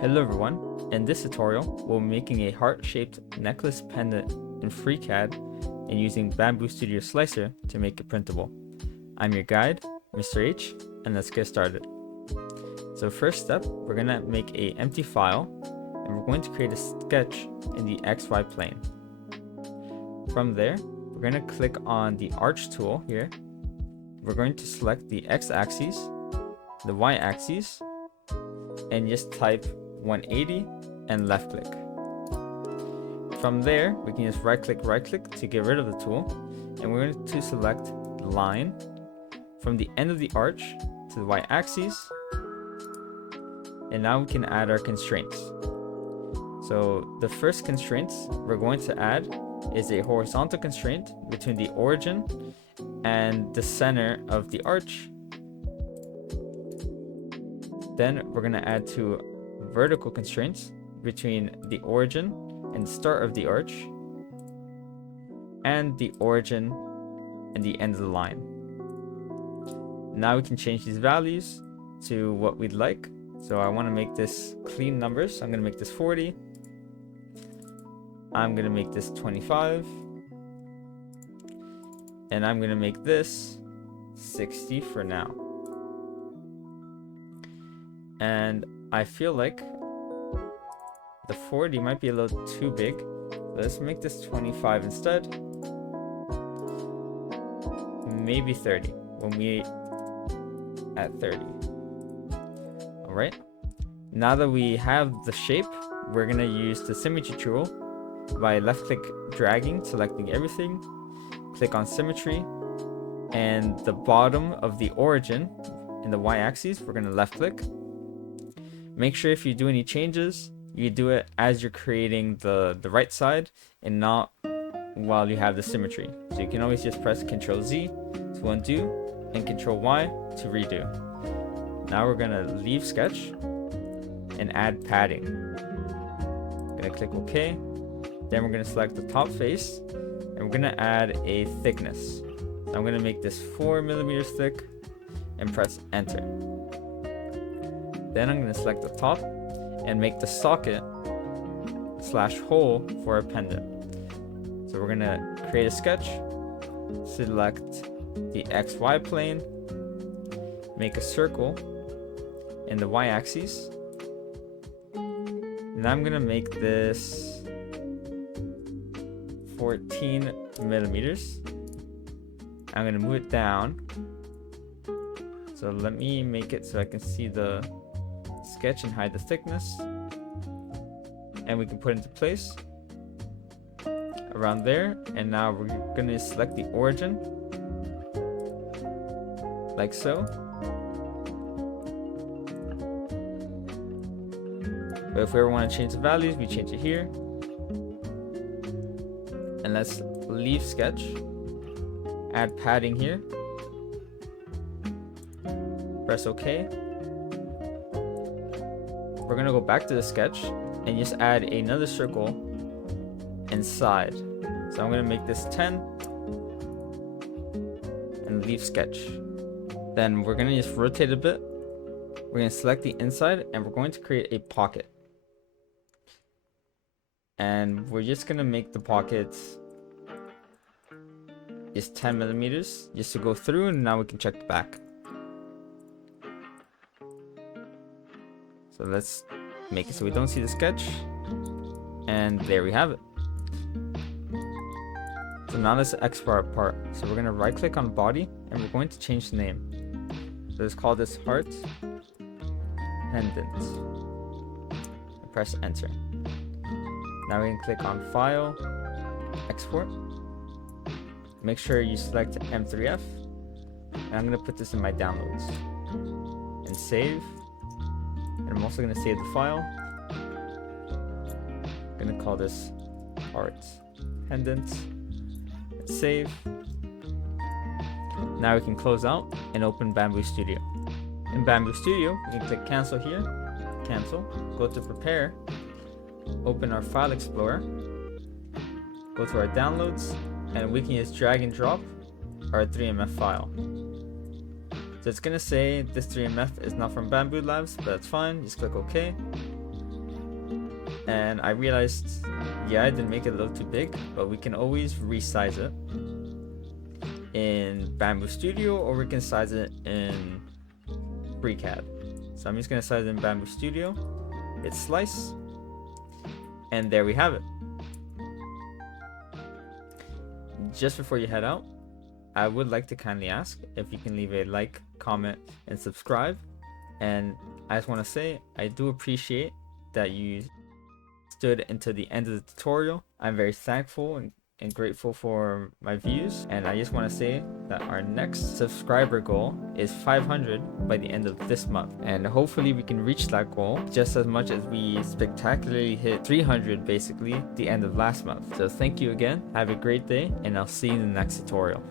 Hello everyone, in this tutorial we'll be making a heart-shaped necklace pendant in FreeCAD and using Bambu Studio Slicer to make it printable. I'm your guide, Mr. H, and let's get started. So first step, we're going to make an empty file and we're going to create a sketch in the XY plane. From there, we're going to click on the arch tool here. We're going to select the x-axis, the y-axis, and just type 180 and left click. From there, we can just right click to get rid of the tool, and we're going to select the line from the end of the arch to the y-axis, and now we can add our constraints. So the first constraints we're going to add is a horizontal constraint between the origin and the center of the arch. Then we're going to add two vertical constraints between the origin and the start of the arch and the origin and the end of the line. Now we can change these values to what we'd like. So I want to make this clean numbers. I'm going to make this 40. I'm going to make this 25. And I'm going to make this 60 for now. And I feel like the 40 might be a little too big. So let's make this 25 instead. Maybe 30. We'll meet at 30. Alright. Now that we have the shape, we're going to use the symmetry tool by left click dragging, selecting everything. Click on symmetry. And the bottom of the origin in the y-axis, we're going to left click. Make sure if you do any changes, you do it as you're creating the right side and not while you have the symmetry. So you can always just press Ctrl Z to undo and Ctrl Y to redo. Now we're going to leave sketch and add padding. I'm going to click OK. Then we're going to select the top face and we're going to add a thickness. So I'm going to make this 4 millimeters thick and press Enter. Then I'm going to select the top and make the socket / hole for a pendant. So we're going to create a sketch, select the XY plane, make a circle in the y-axis, and I'm going to make this 14 millimeters. I'm going to move it down. So let me make it so I can see the sketch and hide the thickness, and we can put it into place around there. And now we're going to select the origin like so. But if we ever want to change the values, we change it here. And let's leave sketch, add padding here, press OK. We're going to go back to the sketch and just add another circle inside. So I'm going to make this 10 and leave sketch. Then we're going to just rotate a bit. We're going to select the inside and we're going to create a pocket. And we're just going to make the pocket just 10 millimeters just to go through, and now we can check the back. So let's make it so we don't see the sketch. And there we have it. So now let's export our part. So we're going to right click on body and we're going to change the name. So let's call this heart pendant. And press enter. Now we can click on file, export. Make sure you select M3F. And I'm going to put this in my downloads. And save. And I'm also going to save the file. I'm going to call this art pendant. Save. Now we can close out and open Bambu Studio. In Bambu Studio, we can click cancel here, cancel, go to prepare, open our file explorer, go to our downloads, and we can just drag and drop our 3MF file. So it's going to say this 3MF is not from Bambu Labs, but that's fine. Just click OK. and I realized, yeah, I didn't make it a little too big, but we can always resize it in Bambu Studio, or we can size it in FreeCAD. So I'm just gonna size it in Bambu Studio, hit slice, and there we have it. Just before you head out, I would like to kindly ask if you can leave a like, comment, and subscribe. And I just want to say, I do appreciate that you stood until the end of the tutorial. I'm very thankful and grateful for my views, and I just want to say that our next subscriber goal is 500 by the end of this month, and hopefully we can reach that goal just as much as we spectacularly hit 300 basically the end of last month. So thank you again, have a great day, and I'll see you in the next tutorial.